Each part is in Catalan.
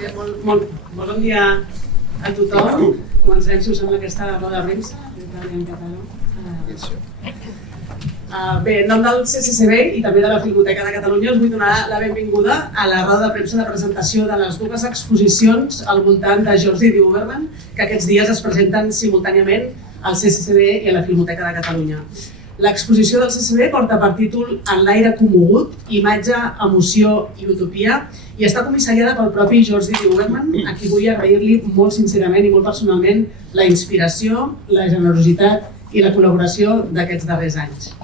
Molt bon dia a tothom. Comencem, si us sembla, aquesta roda de premsa en català. Bé, en nom del CCCB i també de la Filmoteca de Catalunya us vull donar la benvinguda a la roda de premsa de presentació de les dues exposicions al voltant de George D. Uberman que aquests dies es presenten simultàniament al CCCB i a la Filmoteca de Catalunya. L'exposició del CCCB porta per títol En l'aire commogut, imatge, emoció i utopia i està comissariada pel propi George D. Uberman, a qui vull agrair-li molt sincerament i molt personalment la inspiració, la generositat i la col·laboració d'aquests darrers anys.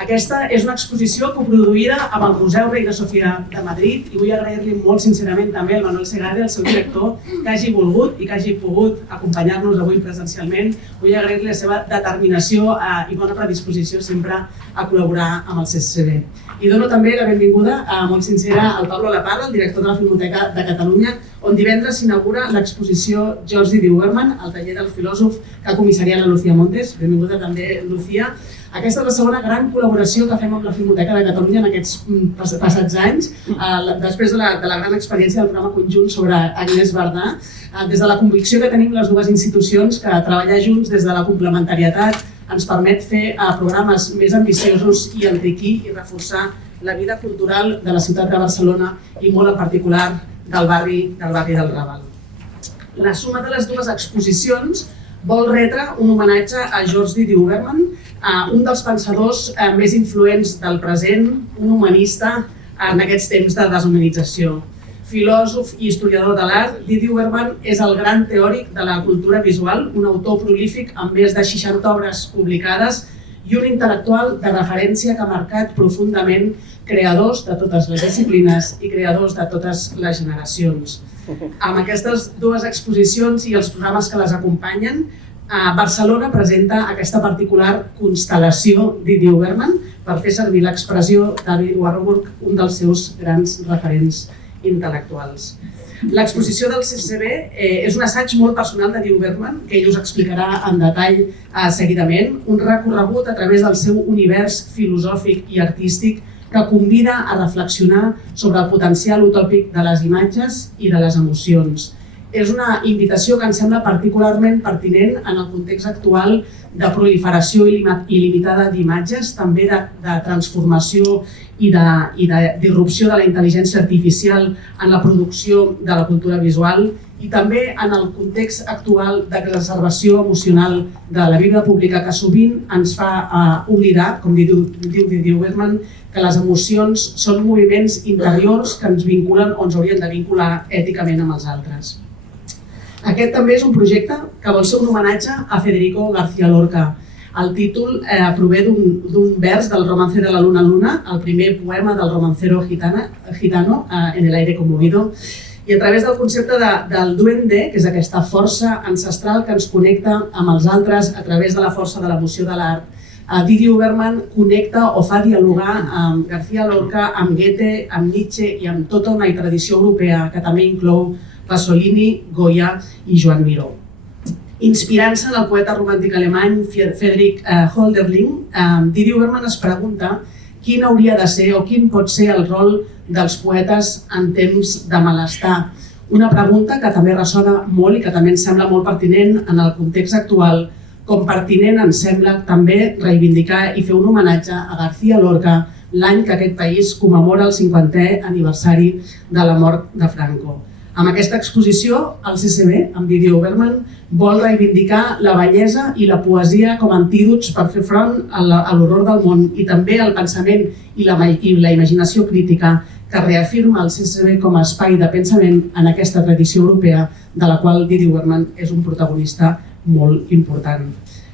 Aquesta és una exposició coproduïda amb el Museu Reina Sofia de Madrid i vull agrair-li molt sincerament també al Manuel Segarra, el seu director, que hagi volgut i que hagi pogut acompanyar-nos avui presencialment. Vull agrair-li la seva determinació i bona predisposició sempre a col·laborar amb el CCCB. I dono també la benvinguda molt sincera al Pablo Laparra, el director de la Filmoteca de Catalunya, on divendres s'inaugura l'exposició George D. Uberman, el taller del filòsof que ha comissariat la Lucía Montes. Benvinguda també, Lucía. Aquesta és la segona gran col·laboració que fem amb la Filmoteca de Catalunya en aquests passats anys, després de la gran experiència del programa conjunt sobre Agnès Varda, des de la convicció que tenim les dues institucions que treballar junts des de la complementarietat ens permet fer programes més ambiciosos i enriquir i reforçar la vida cultural de la ciutat de Barcelona i molt en particular del barri del Raval. La suma de les dues exposicions vol retre un homenatge a George D. Uberman, un dels pensadors més influents del present, un humanista en aquests temps de deshumanització. Filòsof i historiador de l'art, D. Uberman és el gran teòric de la cultura visual, un autor prolífic amb més de 60 obres publicades i un intel·lectual de referència que ha marcat profundament creadors de totes les disciplines i creadors de totes les generacions. Amb aquestes dues exposicions i els programes que les acompanyen, Barcelona presenta aquesta particular constel·lació D. Uberman per fer servir l'expressió de David Warburg, un dels seus grans referents intel·lectuals. L'exposició del CCCB és un assaig molt personal de D. Uberman, que ell us explicarà en detall seguidament, un recorregut a través del seu univers filosòfic i artístic que convida a reflexionar sobre el potencial utòpic de les imatges i de les emocions. És una invitació que ens sembla particularment pertinent en el context actual de proliferació il·limitada d'imatges, també de transformació i de disrupció de la intel·ligència artificial en la producció de la cultura visual i també en el context actual d'exacerbació emocional de la vida pública que sovint ens fa oblidar, com diu D. Uberman, que les emocions són moviments interiors que ens vinculen o ens haurien de vincular èticament amb els altres. Aquest també és un projecte que vol ser un homenatge a Federico García Lorca. El títol prové d'un vers del Romance de la Luna Luna, el primer poema del romancero gitano, En el aire conmovido, i a través del concepte del duende, que és aquesta força ancestral que ens connecta amb els altres a través de la força de l'emoció de l'art, D. Uberman connecta o fa dialogar amb García Lorca, amb Goethe, amb Nietzsche i amb tota una tradició europea que també inclou Pasolini, Goya i Joan Miró. Inspirant-se en el poeta romàntic alemany Friedrich Hölderlin, D. Uberman es pregunta quin hauria de ser o quin pot ser el rol dels poetes en temps de malestar. Una pregunta que també ressona molt i que també ens sembla molt pertinent en el context actual, com pertinent ens sembla també reivindicar i fer un homenatge a García Lorca l'any que aquest país commemora el 50è aniversari de la mort de Franco. Amb aquesta exposició, el CCCB, amb D. Uberman, vol reivindicar la bellesa i la poesia com a antídots per fer front a l'horror del món i també al pensament i la imaginació crítica que reafirma el CCCB com a espai de pensament en aquesta tradició europea de la qual D. Uberman és un protagonista molt important.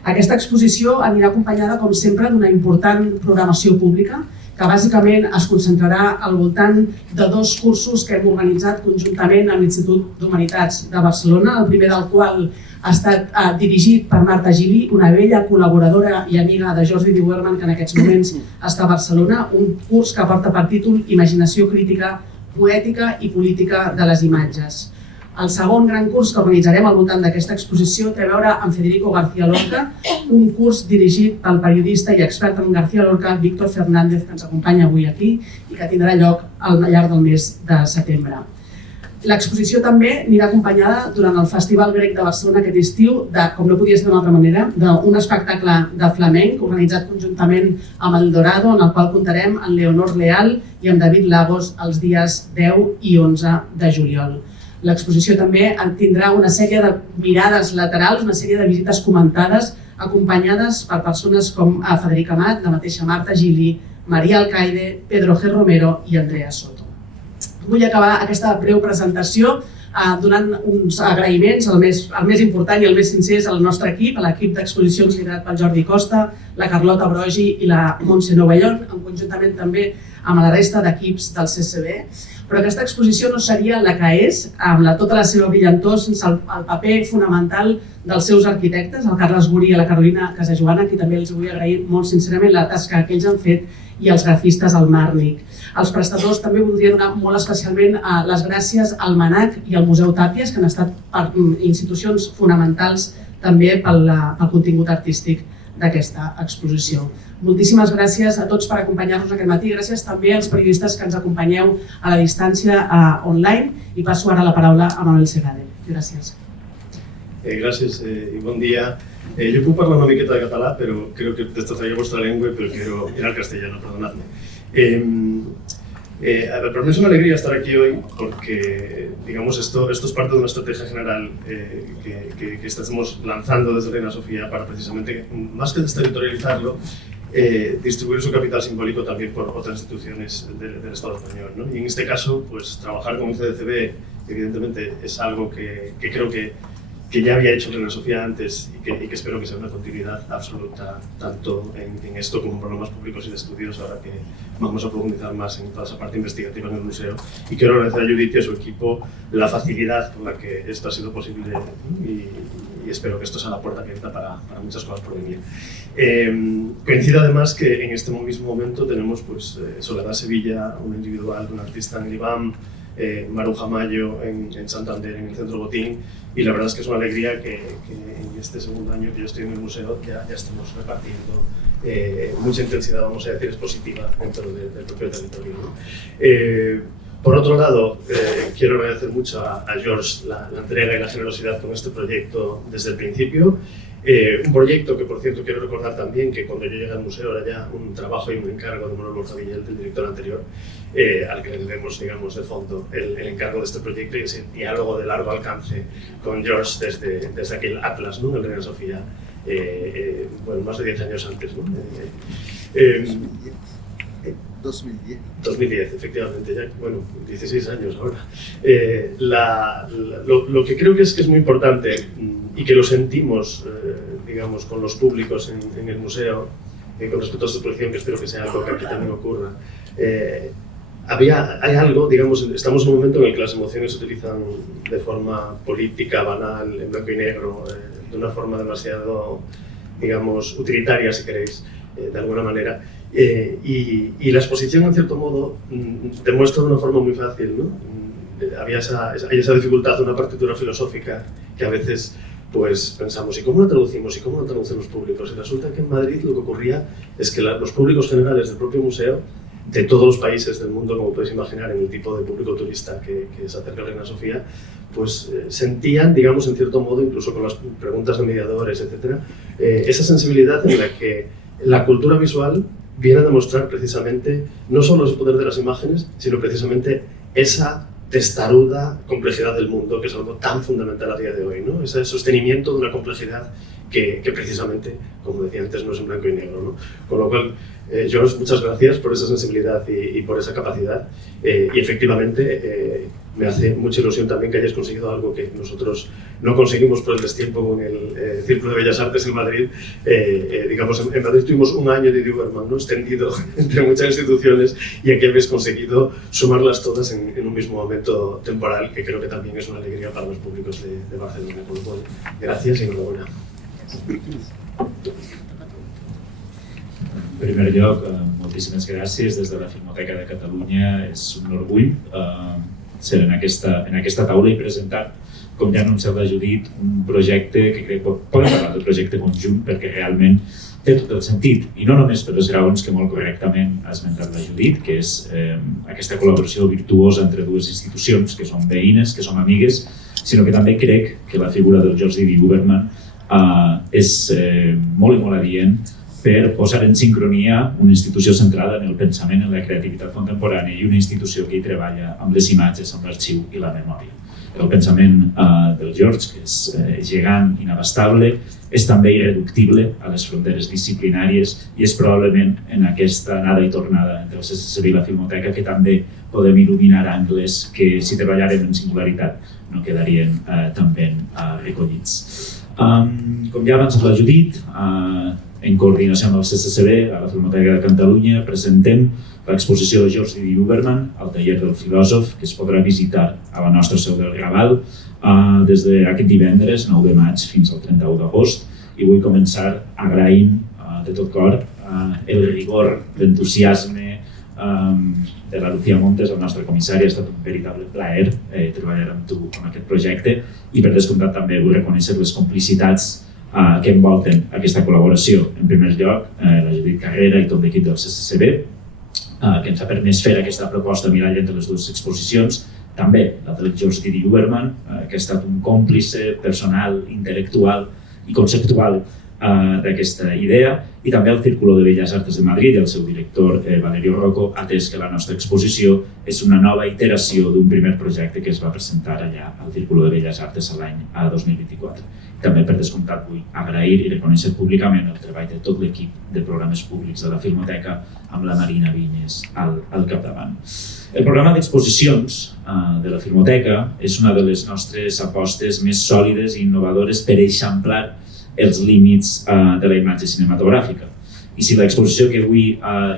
Aquesta exposició anirà acompanyada, com sempre, d'una important programació pública que bàsicament es concentrarà al voltant de dos cursos que hem organitzat conjuntament amb l'Institut d'Humanitats de Barcelona, el primer del qual ha estat dirigit per Marta Gili, una vella col·laboradora i amiga de George D. Uberman que en aquests moments està a Barcelona, un curs que porta per títol Imaginació crítica, poètica i política de les imatges. El segon gran curs que organitzarem al voltant d'aquesta exposició té a veure amb Federico García Lorca, un curs dirigit pel periodista i expert en García Lorca, Víctor Fernández, que ens acompanya avui aquí i que tindrà lloc al llarg del mes de setembre. L'exposició també anirà acompanyada durant el Festival Grec de Barcelona aquest estiu, com no podia ser d'una altra manera, d'un espectacle de flamenc organitzat conjuntament amb el Dorado, en el qual comptarem amb Leonor Leal i amb David Lagos els dies 10 i 11 de juliol. L'exposició també tindrà una sèrie de mirades laterals, una sèrie de visites comentades, acompanyades per persones com Federica Amat, la mateixa Marta Gili, Maria Alcaide, Pedro G. Romero i Andrea Soto. Vull acabar aquesta breu presentació donant uns agraïments, el més important i el més sincer és al nostre equip, a l'equip d'exposicions liderat pel Jordi Costa, la Carlota Brogi i la Montse Novellón, conjuntament també amb la resta d'equips del CCB. Però aquesta exposició no seria la que és, amb tota la seva brillantor, sense el paper fonamental dels seus arquitectes, el Carles Guri i la Carolina Casajoana, a qui també els vull agrair molt sincerament la tasca que ells han fet, i els grafistes al Màrnic. Els prestadors també voldria donar molt especialment les gràcies al MANAC i al Museu Tàpies, que han estat institucions fonamentals també pel contingut artístic d'aquesta exposició. Moltíssimes gràcies a tots per acompanyar-nos aquest matí. Gràcies també als periodistes que ens acompanyeu a la distància online. I passo ara la paraula a Manuel Segade. Gràcies. Gràcies i bon dia. Yo puedo hablar una miqueta de catalán, pero creo que destrozaría vuestra lengua y prefiero ir al castellano, perdonadme. Para mí es una alegría estar aquí hoy porque, digamos, esto es parte de una estrategia general que estamos lanzando desde Reina Sofía para precisamente, más que desterritorializarlo, distribuir su capital simbólico también por otras instituciones del Estado español, ¿no? Y en este caso, pues trabajar con el CDCB, evidentemente, es algo que creo que ya había hecho Reina Sofía antes y que espero que sea una continuidad absoluta tanto en esto como en programas públicos y de estudios, ahora que vamos a profundizar más en toda esa parte investigativa en el museo. Y quiero agradecer a Judith y a su equipo la facilidad con la que esto ha sido posible y espero que esto sea la puerta abierta para muchas cosas por venir. Coincide además que en este mismo momento tenemos pues, Soledad Sevilla, un individual, un artista en el IBAM, Maruja Mayo en Santander, en el Centro Botín, y la verdad es que es una alegría que en este segundo año que yo estoy en el museo ya estemos repartiendo mucha intensidad, vamos a decir, expositiva dentro del propio territorio, ¿no? Por otro lado, quiero agradecer mucho a George la entrega y la generosidad con este proyecto desde el principio. Un proyecto que, por cierto, quiero recordar también que cuando yo llegué al museo era ya un trabajo y un encargo de Manuel Borjavillel, del director anterior, al que le debemos, digamos, de fondo el encargo de este proyecto y ese diálogo de largo alcance con George desde aquel Atlas, ¿no?, en Reina Sofía, bueno, más de 10 años antes, ¿no? 2010, efectivamente, ya, bueno, 16 años ahora. Lo que creo que es muy importante y que lo sentimos, digamos, con los públicos en el museo, con respecto a esta exposición, que espero que sea algo que aquí también ocurra. Hay algo, digamos, estamos en un momento en el que las emociones se utilizan de forma política, banal, en blanco y negro, de una forma demasiado, digamos, utilitaria, si queréis, de alguna manera. Y la exposición, en cierto modo, demuestra de una forma muy fácil, ¿no? Hay esa dificultad de una partitura filosófica que a veces pues pensamos, ¿y cómo la traducimos? ¿Y cómo la traducen los públicos? Y resulta que en Madrid lo que ocurría es que los públicos generales del propio museo, de todos los países del mundo, como podéis imaginar, en el tipo de público turista que se acerca a Reina Sofía, pues sentían, digamos, en cierto modo, incluso con las preguntas de mediadores, etc., esa sensibilidad en la que la cultura visual viene a demostrar precisamente no solo el poder de las imágenes, sino precisamente esa testaruda complejidad del mundo, que es algo tan fundamental a día de hoy, ¿no? Ese sostenimiento de una complejidad que precisamente, como decía antes, no es en blanco y negro, ¿no? Con lo cual, George, muchas gracias por esa sensibilidad y por esa capacidad, y efectivamente me hace mucha ilusión también que hayáis conseguido algo que nosotros no conseguimos por el destiempo con el Círculo de Bellas Artes en Madrid. Digamos, en Madrid tuvimos un año de Diverman, ¿no?, extendido entre muchas instituciones, y aquí habéis conseguido sumarlas todas en un mismo momento temporal, que creo que también es una alegría para los públicos de Barcelona. Con lo cual, gracias y enhorabuena. En primer lloc, moltíssimes gràcies des de la Filmoteca de Catalunya. És un orgull ser en aquesta taula i presentar, com ja ha anunciat la Judit, un projecte que crec que podem parlar del projecte conjunt, perquè realment té tot el sentit, i no només per les raons que molt correctament ha esmentat la Judit, que és aquesta col·laboració virtuosa entre dues institucions que són veïnes, que són amigues, sinó que també crec que la figura del George D. Huberman és molt i molt adient per posar en sincronia una institució centrada en el pensament, en la creativitat contemporània i una institució que hi treballa amb les imatges, amb l'arxiu i la memòria. El pensament del George, que és gegant, inabastable, és també irreductible a les fronteres disciplinàries i és probablement en aquesta anada i tornada entre el CCCB i la Filmoteca que també podem il·luminar angles que, si treballàrem en singularitat, no quedarien tan ben recollits. Com ja abans la Judit, en coordinació amb el CCCB, a la Filmoteca de Catalunya, presentem l'exposició de George D. Huberman al taller del filòsof, que es podrà visitar a la nostra seu del Raval des d'aquest divendres, 9 de maig, fins al 31 d'agost. I vull començar agraint de tot cor el rigor, l'entusiasme de la Lucía Montes, el nostre comissari. Ha estat un veritable plaer treballar amb tu en aquest projecte i, per descomptat, també vull reconèixer les complicitats que envolten aquesta col·laboració. En primer lloc, la Judit Carrera i tot l'equip del CCCB, que ens ha permès fer aquesta proposta mirall entre les dues exposicions. També la del George D. Huberman, que ha estat un còmplice personal, intel·lectual i conceptual d'aquesta idea, i també el Círculo de Bellas Artes de Madrid i el seu director Valerio Rocco, atès que la nostra exposició és una nova iteració d'un primer projecte que es va presentar allà al Círculo de Bellas Artes l'any 2024. També, per descomptat, vull agrair i reconèixer públicament el treball de tot l'equip de programes públics de la Filmoteca amb la Marina Vinyes al capdavant. El programa d'exposicions de la Filmoteca és una de les nostres apostes més sòlides i innovadores per eixamplar els límits de la imatge cinematogràfica. I si l'exposició que avui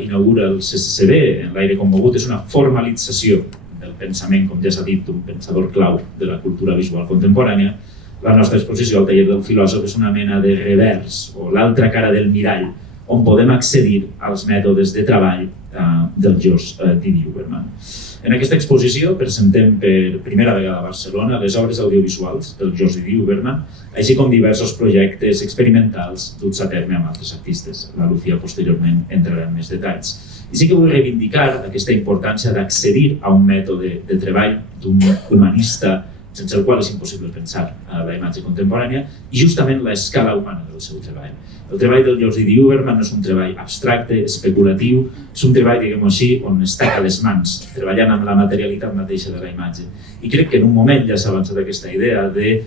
inaugura el CCCB, en l'aire commogut, és una formalització del pensament, com ja s'ha dit, d'un pensador clau de la cultura visual contemporània, la nostra exposició al taller del filòsof és una mena de revers, o l'altra cara del mirall, on podem accedir als mètodes de treball del George D. Huberman. En aquesta exposició presentem per primera vegada a Barcelona les obres audiovisuals del George D. Huberman, així com diversos projectes experimentals duts a terme amb altres artistes. La Lucía posteriorment entrarà en més detalls. I sí que vull reivindicar aquesta importància d'accedir a un mètode de treball d'un humanista sense el qual és impossible pensar la imatge contemporània, i justament l'escala humana del seu treball. El treball del George D. Huberman no és un treball abstracte, especulatiu, és un treball, diguem-ho així, on es taca les mans, treballant amb la materialitat mateixa de la imatge. I crec que en un moment ja s'ha avançat aquesta idea de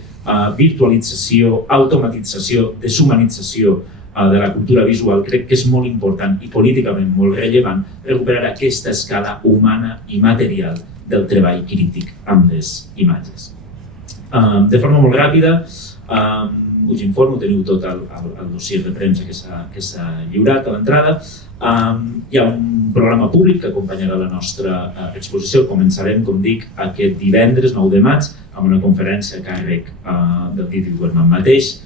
virtualització, automatització, deshumanització de la cultura visual. Crec que és molt important i políticament molt rellevant recuperar aquesta escala humana i material del treball crític amb les imatges. De forma molt ràpida, us informo, teniu tot el dossier de premsa que s'ha lliurat a l'entrada. Hi ha un programa públic que acompanyarà la nostra exposició. Començarem, com dic, aquest divendres 9 de maig amb una conferència a càrrec del D. Huberman mateix,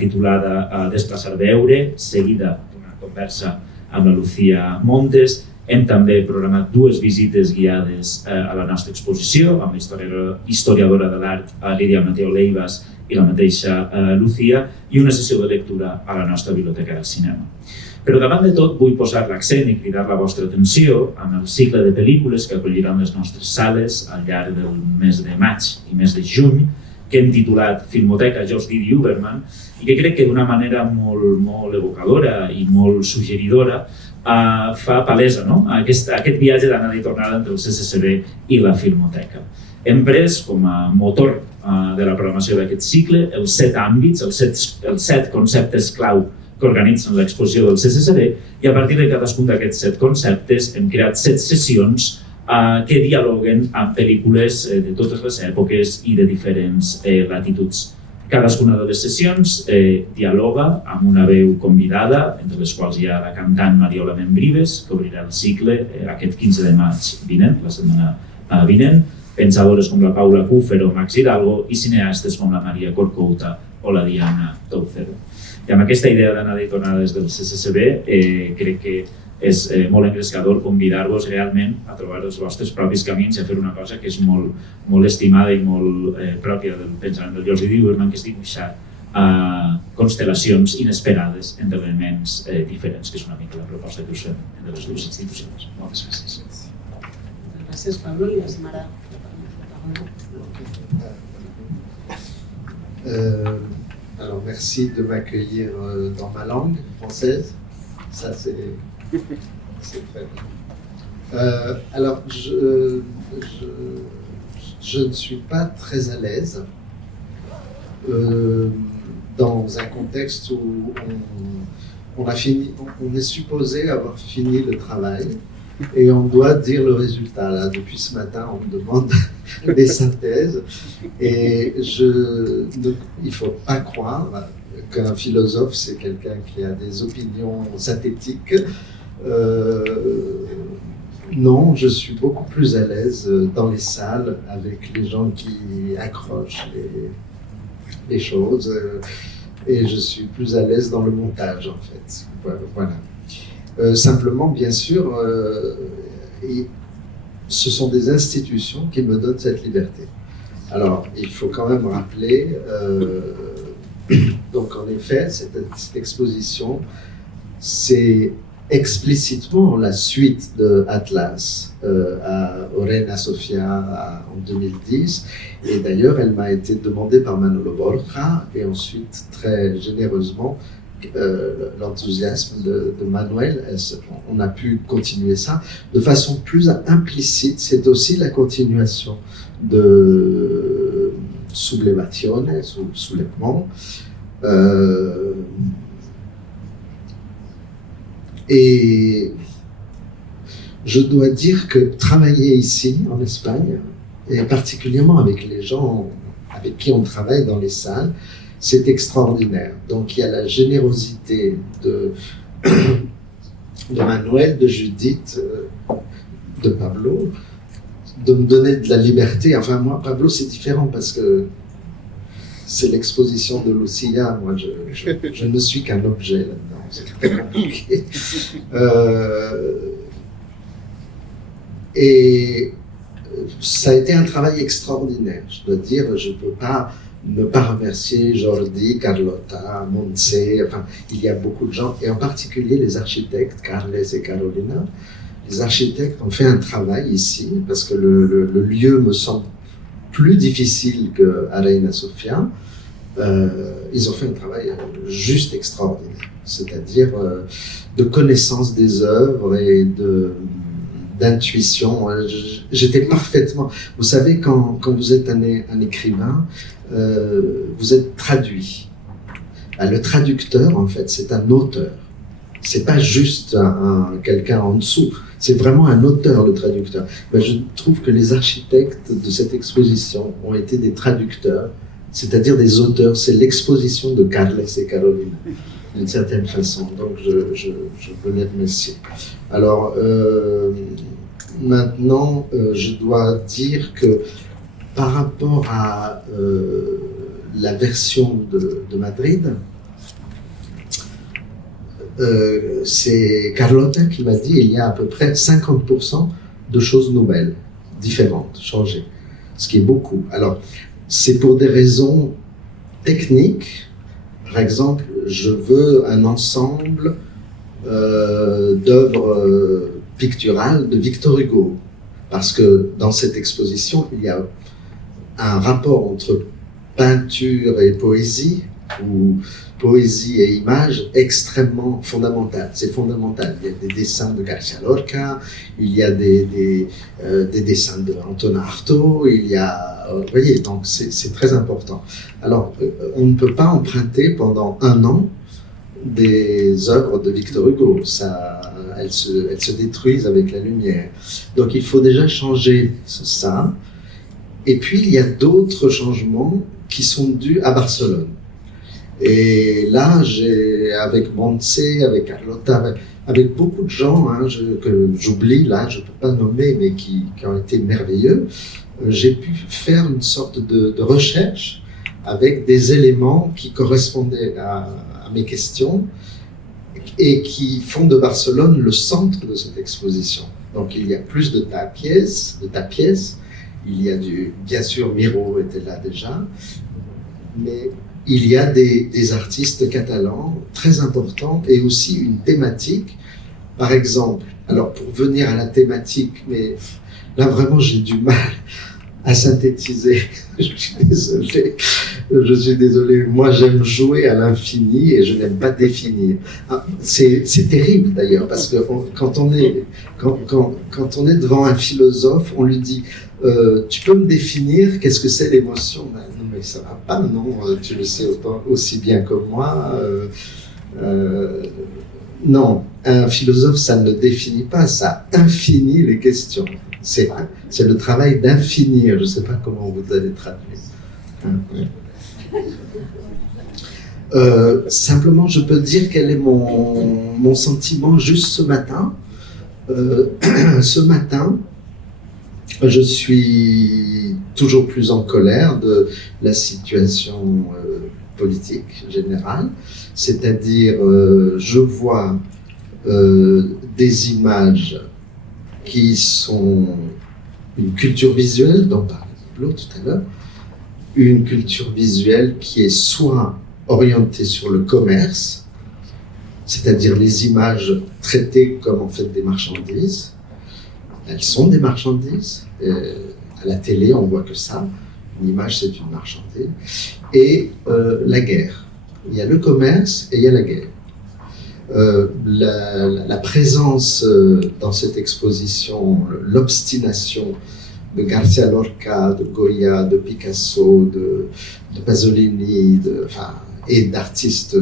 titulada Desplaçar veure, seguida d'una conversa amb la Lucía Montes. Hem també programat 2 visites guiades a la nostra exposició amb la historiadora de l'art Lídia Mateo Leivas i la mateixa Lucía, i una sessió de lectura a la nostra biblioteca del cinema. Però davant de tot vull posar l'accent i cridar la vostra atenció en el cicle de pel·lícules que acolliran les nostres sales al llarg del mes de maig i mes de juny, que hem titulat Filmoteca George D. Huberman, i que crec que d'una manera molt evocadora i molt suggeridora fa palesa aquest viatge d'anada i tornada entre el CCCB i la Filmoteca. Hem pres com a motor de la programació d'aquest cicle els 7 àmbits, els 7 conceptes clau que organitzen l'exposició del CCCB, i a partir de cadascun d'aquests 7 conceptes hem creat 7 sessions que dialoguen amb pel·lícules de totes les èpoques i de diferents latituds. Cadascuna de les sessions dialoga amb una veu convidada, entre les quals hi ha la cantant Mariola Membrives, que obrirà el cicle aquest 15 de maig vinent, la setmana vinent, pensadores com la Paula Cúfero o Max Hidalgo i cineastes com la Maria Corcouta o la Diana Toucero. I amb aquesta idea d'anada i tornada des del CCCB crec que és molt engrescador convidar-vos realment a trobar els vostres propis camins i a fer una cosa que és molt estimada i molt pròpia del pensament del George D. Huberman, que és dibuixar constel·lacions inesperades entre elements diferents, que és una mica la proposta que us fem entre les dues institucions. Moltes gràcies. Gràcies, Pablo. I la Mara. Alors, merci de m'accueillir dans ma langue française. Ça, c'est très bien. Alors, je ne suis pas très à l'aise dans un contexte où on est supposé avoir fini le travail et on doit dire le résultat. Là, depuis ce matin, on me demande des synthèses et il ne faut pas croire qu'un philosophe, c'est quelqu'un qui a des opinions synthétiques. Non, je suis beaucoup plus à l'aise dans les salles avec les gens qui accrochent les choses et je suis plus à l'aise dans le montage en fait. Voilà. Simplement, bien sûr, ce sont des institutions qui me donnent cette liberté. Alors, il faut quand même rappeler, donc en effet, cette exposition, c'est explicitement la suite de Atlas au Reina Sofia en 2010. Et d'ailleurs, elle m'a été demandée par Manolo Borja et ensuite, très généreusement, l'enthousiasme de Manuel, on a pu continuer ça. De façon plus implicite, c'est aussi la continuation de Sublevazione, soulèvement. Et je dois dire que travailler ici, en Espagne, et particulièrement avec les gens avec qui on travaille dans les salles, c'est extraordinaire. Donc il y a la générosité de Manuel, de Judith, de Pablo, de me donner de la liberté. Enfin moi, Pablo, c'est différent parce que c'est l'exposition de Lucia. Moi, je ne suis qu'un objet là-dedans. C'est très compliqué. Et ça a été un travail extraordinaire. Je dois dire, je ne peux pas ne pas remercier Jordi, Carlota, Montse, enfin, il y a beaucoup de gens, et en particulier les architectes, Carles et Carolina. Les architectes ont fait un travail ici, parce que le lieu me semble plus difficile qu'à Reina Sofia. Ils ont fait un travail juste extraordinaire, c'est-à-dire de connaissance des œuvres et d'intuition. J'étais parfaitement... Vous savez, quand vous êtes un écrivain, vous êtes traduit. Le traducteur, en fait, c'est un auteur. C'est pas juste quelqu'un en dessous. C'est vraiment un auteur, le traducteur. Je trouve que les architectes de cette exposition ont été des traducteurs, c'est-à-dire des auteurs. C'est l'exposition de Carles et Carolina, d'une certaine façon. Donc, je veux les remercier. Alors, maintenant, je dois dire que par rapport à la version de Madrid, c'est Carlota qui m'a dit il y a à peu près 50% de choses nouvelles, différentes, changées, ce qui est beaucoup. Alors, c'est pour des raisons techniques. Par exemple, je veux un ensemble d'œuvres picturales de Victor Hugo, parce que dans cette exposition, il y a un rapport entre peinture et poésie, ou poésie et image extrêmement fondamental. C'est fondamental. Il y a des dessins de García Lorca, il y a des dessins de Antonin Artaud, il y a... vous voyez, donc c'est très important. Alors, on ne peut pas emprunter pendant 1 an des œuvres de Victor Hugo. Elles se détruisent avec la lumière. Donc, il faut déjà changer ça. Et puis, il y a d'autres changements qui sont dus à Barcelone. Et là, avec Montse, avec Carlota, avec beaucoup de gens que j'oublie, là, je ne peux pas nommer, mais qui ont été merveilleux, j'ai pu faire une sorte de recherche avec des éléments qui correspondaient à mes questions et qui font de Barcelone le centre de cette exposition. Donc il y a plus de tapiès, il y a bien sûr Miro était là déjà, mais il y a des artistes catalans très importants et aussi une thématique. Par exemple, alors pour venir à la thématique, mais là vraiment j'ai du mal à synthétiser, je suis désolé, moi j'aime jouer à l'infini et je n'aime pas définir. C'est terrible d'ailleurs, parce que quand on est devant un philosophe, on lui dit tu peux me définir qu'est-ce que c'est l'émotion? Ben, non mais ça va pas, non, tu le sais aussi bien que moi. Non, un philosophe, ça ne définit pas, ça infinit les questions. C'est le travail d'infinir, je ne sais pas comment vous allez traduire. Simplement, je peux dire quel est mon sentiment juste ce matin. Ce matin, je suis toujours plus en colère de la situation politique générale, c'est-à-dire je vois des images qui sont une culture visuelle dont parlait Pablo tout à l'heure, une culture visuelle qui est soit orientée sur le commerce, c'est-à-dire les images traitées comme en fait des marchandises. Elles sont des marchandises. À la télé, on voit que ça. Une image, c'est une marchandise. Et la guerre. Il y a le commerce et il y a la guerre. La présence dans cette exposition, l'obstination de García Lorca, de Goya, de Picasso, de Pasolini, et d'artistes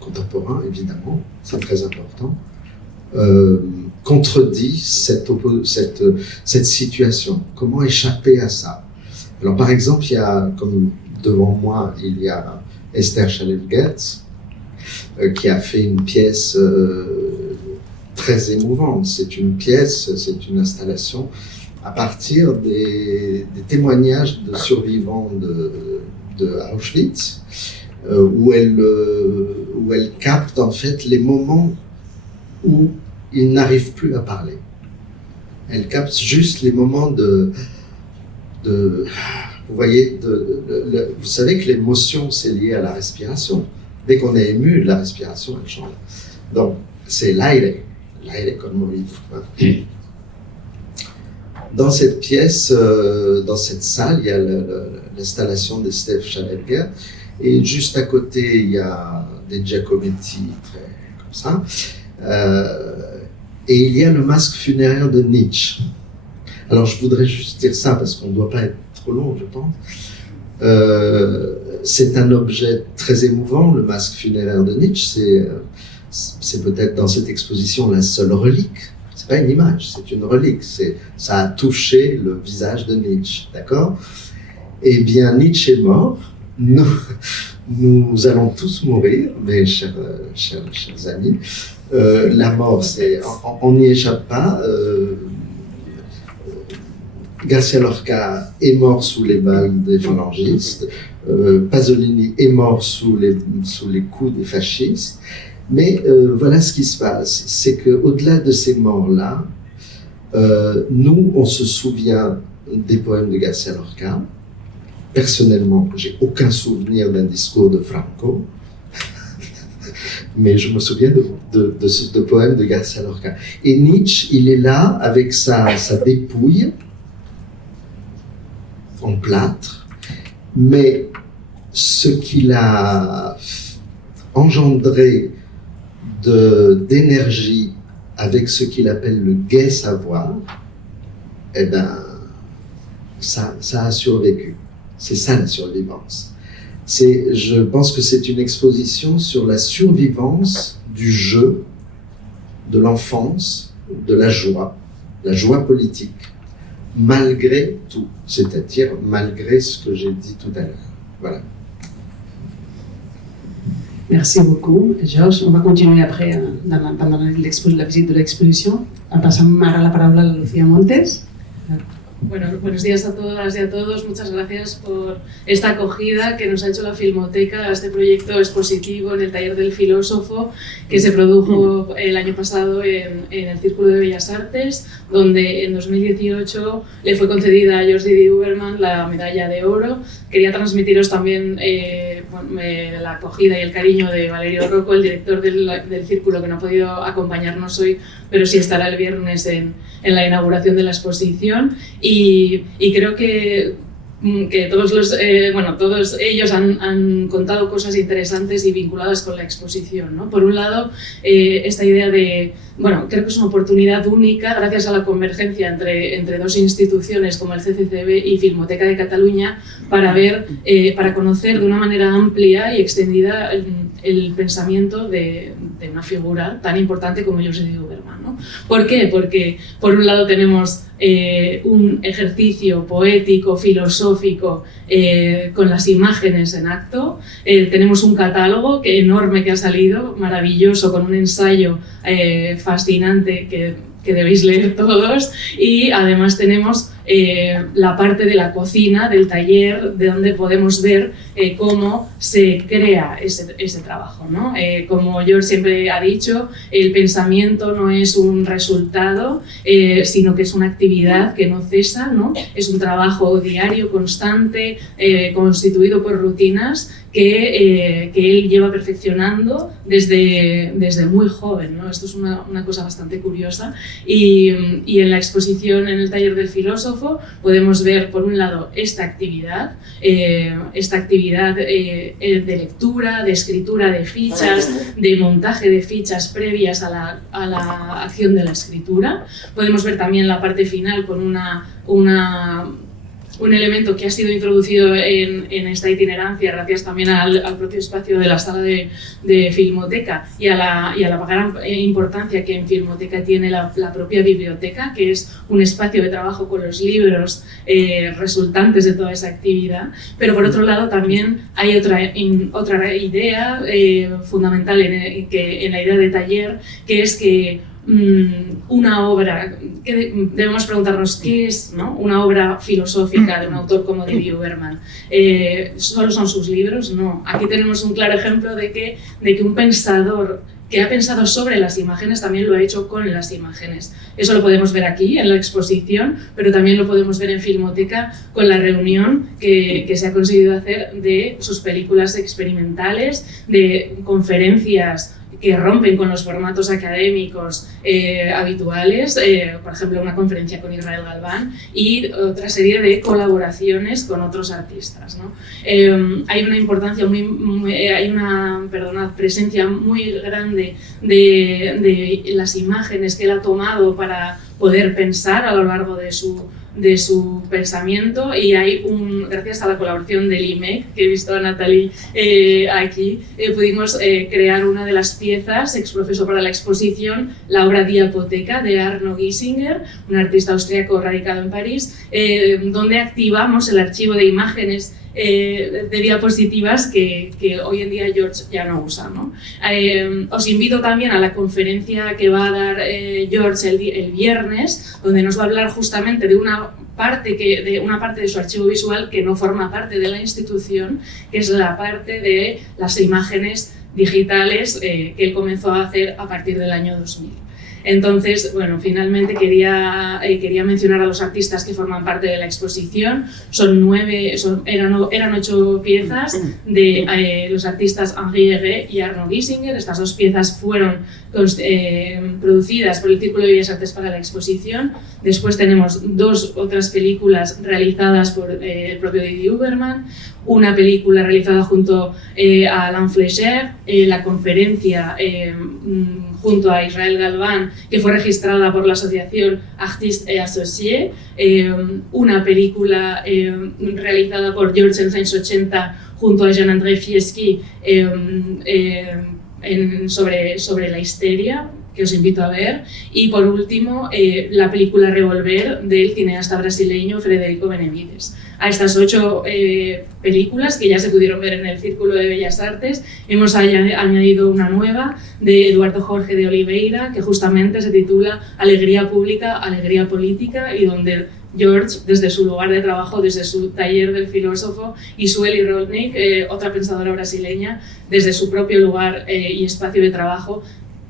contemporains, évidemment, c'est très important, contredit cette situation. Comment échapper à ça? Alors, par exemple, il y a, comme devant moi, il y a Esther Chalel-Gertz, qui a fait une pièce très émouvante. C'est une pièce, c'est une installation à partir des témoignages de survivants de Auschwitz, où elle capte en fait les moments où ils n'arrivent plus à parler. Elle capte juste les moments vous voyez, vous savez que l'émotion, c'est lié à la respiration. Dès qu'on est ému, la respiration, elle change. Donc, c'est l'aire conmovido. Dans cette pièce, dans cette salle, il y a l'installation de Esther Chalel-Gertz, et juste à côté, il y a des Giacometti, comme ça. Et il y a le masque funéraire de Nietzsche. Alors, je voudrais juste dire ça, parce qu'on ne doit pas être trop long, je pense. C'est un objet très émouvant, le masque funéraire de Nietzsche. C'est peut-être dans cette exposition la seule relique. C'est pas une image, c'est une relique. Ça a touché le visage de Nietzsche, d'accord? Eh bien, Nietzsche est mort. Nous allons tous mourir, mes chers amis. La mort, on n'y échappe pas. García Lorca est mort sous les balles des phalangistes. Pasolini est mort sous les coups des fascistes. Mais voilà ce qui se passe, c'est qu'au-delà de ces morts-là, nous, on se souvient des poèmes de García Lorca. Personnellement, j'ai aucun souvenir d'un discours de Franco, mais je me souviens de poèmes de García Lorca. Et Nietzsche, il est là avec sa dépouille en plâtre, mais ce qu'il a engendré d'énergie avec ce qu'il appelle le gai savoir, eh ben, ça a survécu. C'est ça la survivance. Je pense que c'est une exposition sur la survivance du jeu, de l'enfance, de la joie politique, malgré tout, c'est-à-dire malgré ce que j'ai dit tout à l'heure. Voilà. Merci beaucoup, Georges. On va continuer après pendant la visite de l'exposición. Passam ara la paraula a Lucía Montes. Bueno, buenos días a todas y a todos. Muchas gracias por esta acogida que nos ha hecho la Filmoteca a este proyecto expositivo en el Taller del Filósofo que se produjo el año pasado en el Círculo de Bellas Artes, donde en 2018 le fue concedida a Jordi Huberman la medalla de oro. Quería transmitiros también la acogida y el cariño de Valerio Rocco, el director del Círculo, que no ha podido acompañarnos hoy, pero sí estará el viernes en la inauguración de la exposición. Y creo que todos ellos han contado cosas interesantes y vinculadas con la exposición, ¿no? Por un lado, esta idea de, creo que es una oportunidad única, gracias a la convergencia entre dos instituciones como el CCCB y Filmoteca de Cataluña, para conocer de una manera amplia y extendida el pensamiento de una figura tan importante como Jordi Duberman, ¿no? ¿Por qué? Porque por un lado tenemos un ejercicio poético, filosófico, con las imágenes en acto. Tenemos un catálogo enorme que ha salido, maravilloso, con un ensayo fascinante que debéis leer todos, y además tenemos la parte de la cocina, del taller, de donde podemos ver cómo se crea ese trabajo, ¿no? Como George siempre ha dicho, el pensamiento no es un resultado, sino que es una actividad que no cesa, ¿no? Es un trabajo diario, constante, constituido por rutinas que él lleva perfeccionando desde muy joven, ¿no? Esto es una cosa bastante curiosa. Y en la exposición, en el taller del filósofo, podemos ver, por un lado, esta actividad de lectura, de escritura de fichas, de montaje de fichas previas a la acción de la escritura. Podemos ver también la parte final con un elemento que ha sido introducido en esta itinerancia gracias también al propio espacio de la sala de Filmoteca y a la gran importancia que en Filmoteca tiene la propia biblioteca, que es un espacio de trabajo con los libros resultantes de toda esa actividad. Pero por otro lado también hay otra idea fundamental en la idea de taller, que es que una obra, que debemos preguntarnos qué es, ¿no? Una obra filosófica de un autor como Jordi Duberman. ¿Solo son sus libros? No. Aquí tenemos un claro ejemplo de que un pensador que ha pensado sobre las imágenes también lo ha hecho con las imágenes. Eso lo podemos ver aquí en la exposición, pero también lo podemos ver en Filmoteca con la reunión que se ha conseguido hacer de sus películas experimentales, de conferencias que rompen con los formatos académicos habituales, por ejemplo una conferencia con Israel Galván y otra serie de colaboraciones con otros artistas, ¿no? Hay una importancia hay una presencia muy grande de las imágenes que él ha tomado para poder pensar a lo largo de su pensamiento, y hay gracias a la colaboración del IMEC, que he visto a Natalie aquí, pudimos crear una de las piezas exprofeso para la exposición, la obra Diapoteca de Arno Giesinger, un artista austríaco radicado en París, donde activamos el archivo de imágenes de diapositivas que hoy en día George ya no usa, ¿no? Os invito también a la conferencia que va a dar George el viernes, donde nos va a hablar justamente de una parte de su archivo visual que no forma parte de la institución, que es la parte de las imágenes digitales que él comenzó a hacer a partir del año 2000. Entonces, finalmente quería mencionar a los artistas que forman parte de la exposición. Eran 8 piezas de los artistas Henri Heguet y Arno Giesinger. Estas 2 piezas fueron producidas por el Círculo de Bellas Artes para la exposición. Después tenemos 2 otras películas realizadas por el propio Jordi Duberman, una película realizada junto a Alain Fleischer, la conferencia junto a Israel Galván, que fue registrada por la asociación Artistes et Associés, una película realizada por George en los años 80 junto a Jean-André Fieschi sobre la histeria, que os invito a ver, y por último la película Revolver del cineasta brasileño Frederico Benavides. A estas 8 películas que ya se pudieron ver en el Círculo de Bellas Artes hemos añadido una nueva de Eduardo Jorge de Oliveira, que justamente se titula Alegría pública, alegría política, y donde George, desde su lugar de trabajo, desde su taller del filósofo, y Sueli Rodnik, otra pensadora brasileña, desde su propio lugar y espacio de trabajo,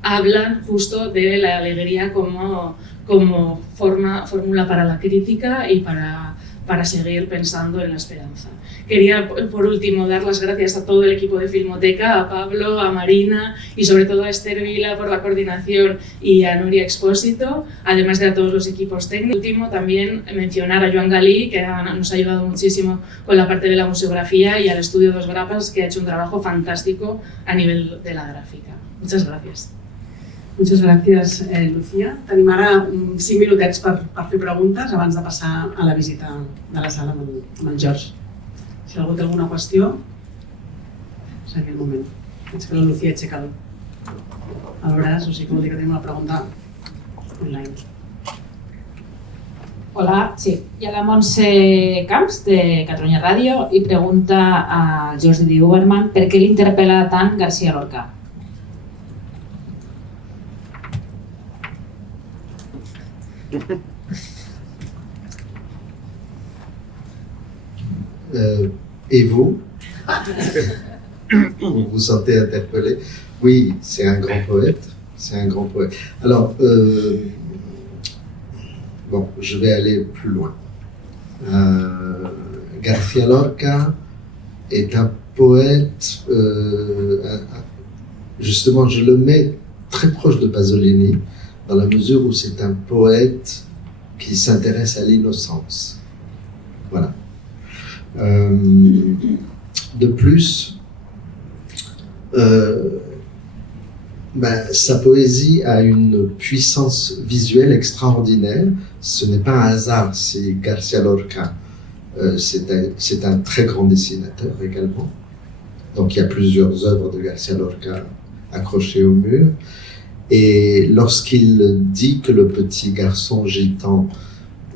hablan justo de la alegría como fórmula para la crítica y para para seguir pensando en la esperanza. Quería, por último, dar las gracias a todo el equipo de Filmoteca, a Pablo, a Marina y sobre todo a Esther Vila por la coordinación y a Nuria Expósito, además de a todos los equipos técnicos. Por último, también mencionar a Joan Galí, que nos ha ayudado muchísimo con la parte de la museografía, y al Estudio Dos Grapas, que ha hecho un trabajo fantástico a nivel de la gráfica. Muchas gracias. Moltes gràcies, Lucía. Tenim ara 5 minutets per fer preguntes abans de passar a la visita de la sala amb el George. Si algú té alguna qüestió, és aquell moment. Veig que la Lucía aixeca el braç, o sigui que vol dir que tenim una pregunta online. Hola, sí. Hi ha la Montse Camps, de Catalunya Ràdio, i pregunta a Jordi D. Uberman per què l'interpel·la tant García Lorca. Et vous? Vous vous sentez interpellé? Oui, c'est un grand poète. C'est un grand poète. Alors, bon, je vais aller plus loin. García Lorca est un poète, justement, je le mets très proche de Pasolini, dans la mesure où c'est un poète qui s'intéresse à l'innocence. Voilà. De plus, sa poésie a une puissance visuelle extraordinaire. Ce n'est pas un hasard si García Lorca, c'est un très grand dessinateur également. Donc il y a plusieurs œuvres de García Lorca accrochées au mur. Et lorsqu'il dit que le petit garçon gitan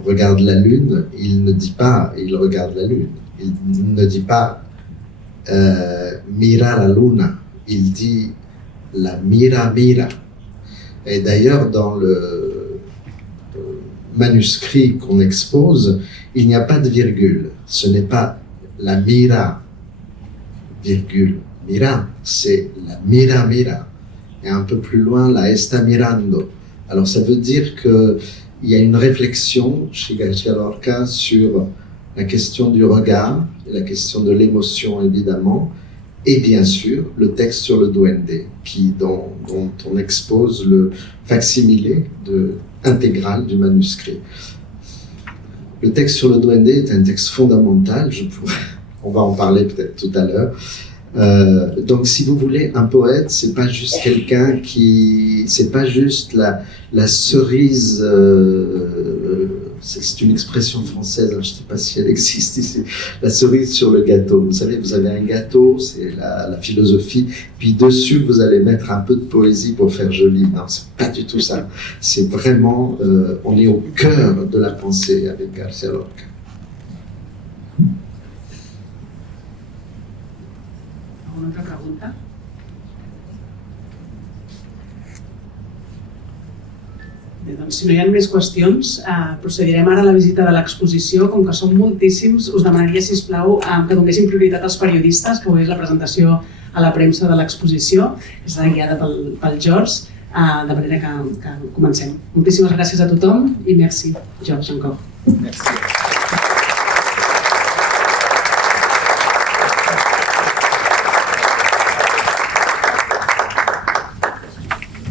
regarde la lune, il ne dit pas « il regarde la lune ». Il ne dit pas mira la luna, il dit la mira mira. Et d'ailleurs, dans le manuscrit qu'on expose, il n'y a pas de virgule. Ce n'est pas la mira, virgule, mira, c'est la mira mira. Et un peu plus loin, la está mirando. Alors ça veut dire qu'il y a une réflexion chez García Lorca sur la question du regard, la question de l'émotion évidemment, et bien sûr le texte sur le duende, dont on expose le facsimilé intégral du manuscrit. Le texte sur le duende est un texte fondamental, on va en parler peut-être tout à l'heure. Donc si vous voulez, un poète, c'est pas juste quelqu'un c'est pas juste la cerise, c'est une expression française, je sais pas si elle existe ici, la cerise sur le gâteau. Vous savez, vous avez un gâteau, c'est la philosophie, puis dessus vous allez mettre un peu de poésie pour faire joli. Non, c'est pas du tout ça. C'est vraiment, on est au cœur de la pensée avec García Lorca. Una altra pregunta? Bé, doncs, si no hi ha més qüestions, procedirem ara a la visita de l'exposició. Com que són moltíssims, us demanaria, sisplau, que donéssim prioritat als periodistes, que avui és la presentació a la premsa de l'exposició, que serà guiada pel George, de manera que comencem. Moltíssimes gràcies a tothom i merci, George, encore. Merci.